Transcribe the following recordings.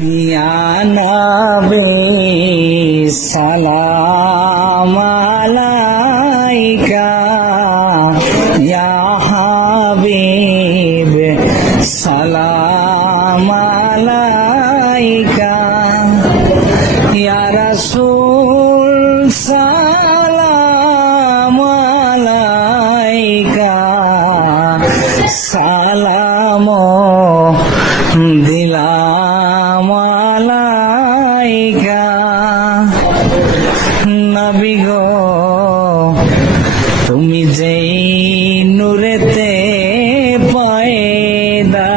ইয়া নবী সালাম আলাইকা, ইয়া হাবিব সালাম আলাইকা, ইয়া রাসূল সালাম আলাইকা, সালাম দিলাম আলাইকা। নবী গো তুমি যেই নূরেতে পয়দা,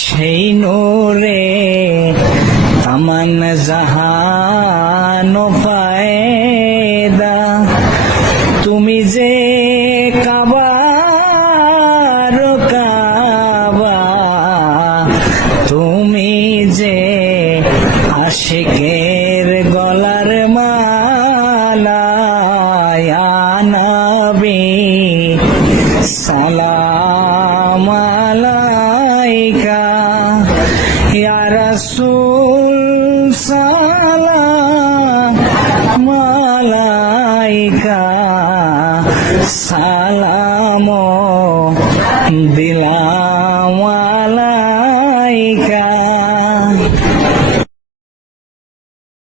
সেই নূরে তামান জাহান ফায়দা। তুমি যে কাবার কাবা, তুমি যে আশিকের গলার মালা, ইয়া নবী সালাম আলাইকা, ইয়া রাসূল সালাম আলাইকা, সালাম দিলাম